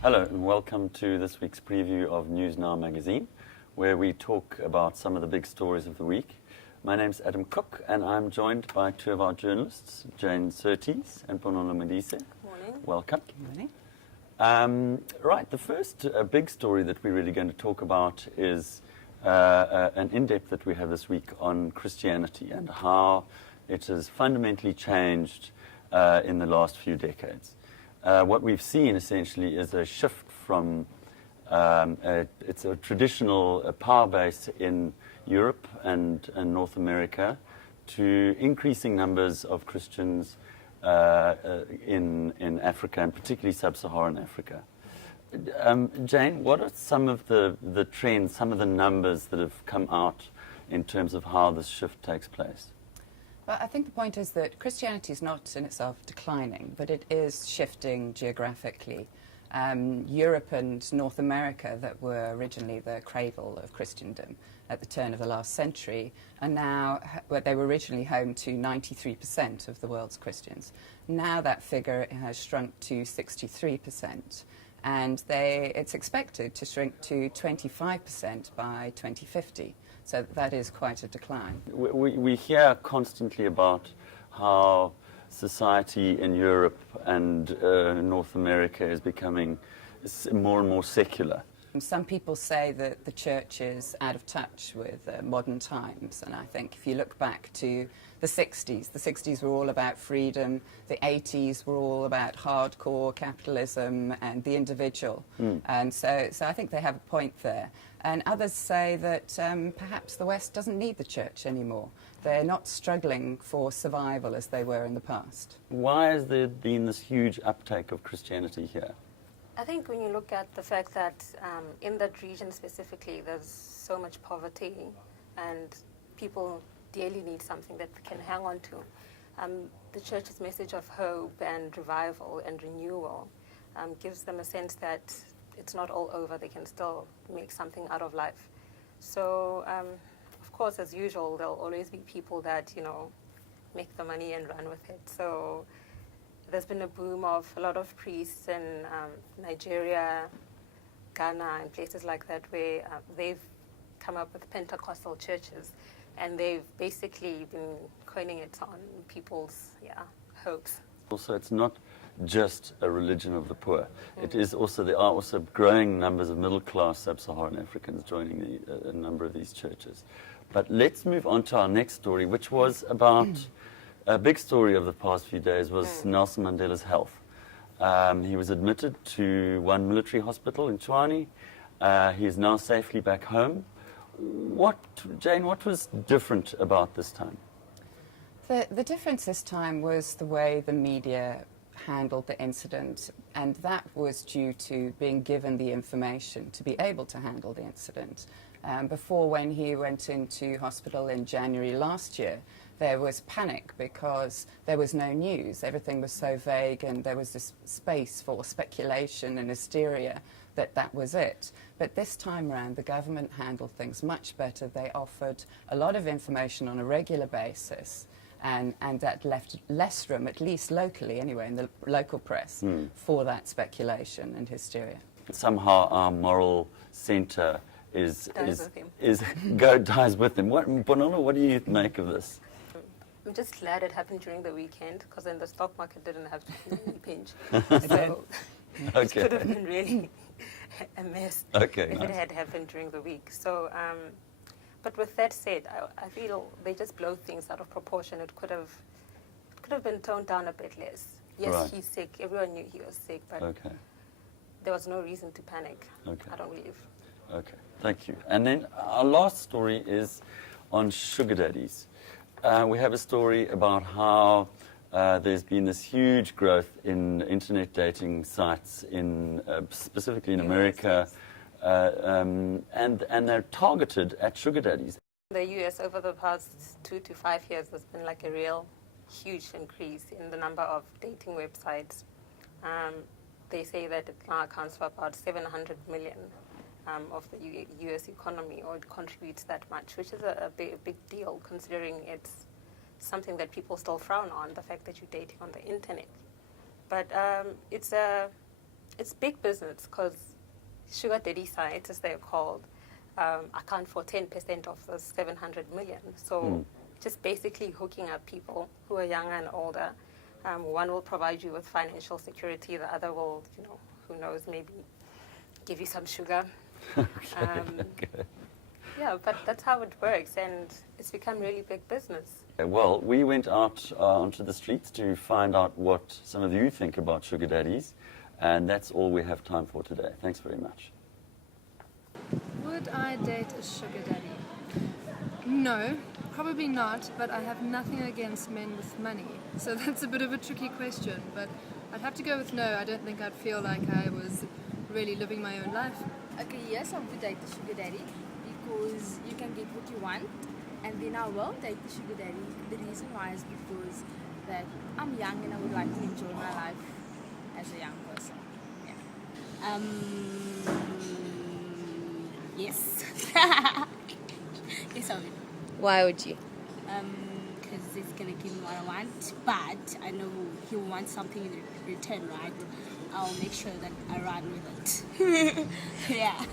Hello and welcome to this week's preview of NewsNow magazine, where we talk about some of the big stories of the week. My name's Adam Cook and I'm joined by two of our journalists, Jane Surtees and Bonola Modise. Good morning. Welcome. Good morning. Right, the first big story that we're really going to talk about is an in-depth that we have this week on Christianity and how it has fundamentally changed in the last few decades. What we've seen essentially is a shift from it's a traditional power base in Europe and North America to increasing numbers of Christians in Africa, and particularly sub-Saharan Africa. Jane, what are some of the trends, some of the numbers that have come out in terms of how this shift takes place? Well, I think the point is that Christianity is not in itself declining, but it is shifting geographically. Europe and North America, that were originally the cradle of Christendom at the turn of the last century, are now, well, they were originally home to 93% of the world's Christians. Now that figure has shrunk to 63%, and it's expected to shrink to 25% by 2050. So that is quite a decline. We hear constantly about how society in Europe and North America is becoming more and more secular. Some people say that the church is out of touch with modern times, and I think if you look back to the 60s were all about freedom, the 80s were all about hardcore capitalism and the individual. And so I think they have a point there. And others say that perhaps the West doesn't need the church anymore. They're not struggling for survival as they were in the past. Why has there been this huge uptake of Christianity here? I think when you look at the fact that in that region specifically, there's so much poverty and people dearly need something that they can hang on to. The church's message of hope and revival and renewal gives them a sense that it's not all over, they can still make something out of life. So, of course, as usual, there'll always be people that, make the money and run with it. So there's been a boom of a lot of priests in Nigeria, Ghana, and places like that where they've come up with Pentecostal churches, and they've basically been coining it on people's hopes. Also, it's not just a religion of the poor. It is also, there are also growing numbers of middle-class sub-Saharan Africans joining a number of these churches. But let's move on to our next story, which was about a big story of the past few days was Nelson Mandela's health. He was admitted to one military hospital in Tshwane. He is now safely back home. Jane, what was different about this time? The difference this time was the way the media handled the incident, and that was due to being given the information to be able to handle the incident. Before, when he went into hospital in January last year, there was panic because there was no news. Everything was so vague, and there was this space for speculation and hysteria that was it. But this time around, the government handled things much better. They offered a lot of information on a regular basis, and that left less room, at least locally anyway, in the local press, for that speculation and hysteria. Somehow our moral centre dies with him. Bonola, what do you make of this? I'm just glad it happened during the weekend, because then the stock market didn't have to pinch. So it could have been really a mess if it had happened during the week. So, but with that said, I feel they just blow things out of proportion. It could have been toned down a bit less. Yes, he's sick. Everyone knew he was sick, but there was no reason to panic. I don't believe. Okay, thank you. And then our last story is on sugar daddies. We have a story about how there's been this huge growth in internet dating sites, specifically in America, and they're targeted at sugar daddies. In the US, over the past 2 to 5 years, there's been like a real huge increase in the number of dating websites. They say that it now accounts for about 700 million of the US economy, or it contributes that much, which is a big deal, considering it's something that people still frown on, the fact that you're dating on the internet. But it's a it's big business because sugar daddy sites, as they're called, account for 10% of the 700 million. So just basically hooking up people who are younger and older. One will provide you with financial security. The other will, who knows, maybe give you some sugar. Okay. Yeah, but that's how it works, and it's become really big business. Well, we went out onto the streets to find out what some of you think about sugar daddies, and that's all we have time for today. Thanks very much. Would I date a sugar daddy? No, probably not, but I have nothing against men with money. So that's a bit of a tricky question, but I'd have to go with no. I don't think I'd feel like I was really living my own life. Okay, yes, I would date the sugar daddy because you can get what you want, and then I will date the sugar daddy. The reason why is because that I'm young and I would like to enjoy my life as a young person. Yeah. Yes. Yes, I would. Why would you? Because it's gonna give me what I want, but I know he'll want something in return, right? I'll make sure that I run with it. Yeah.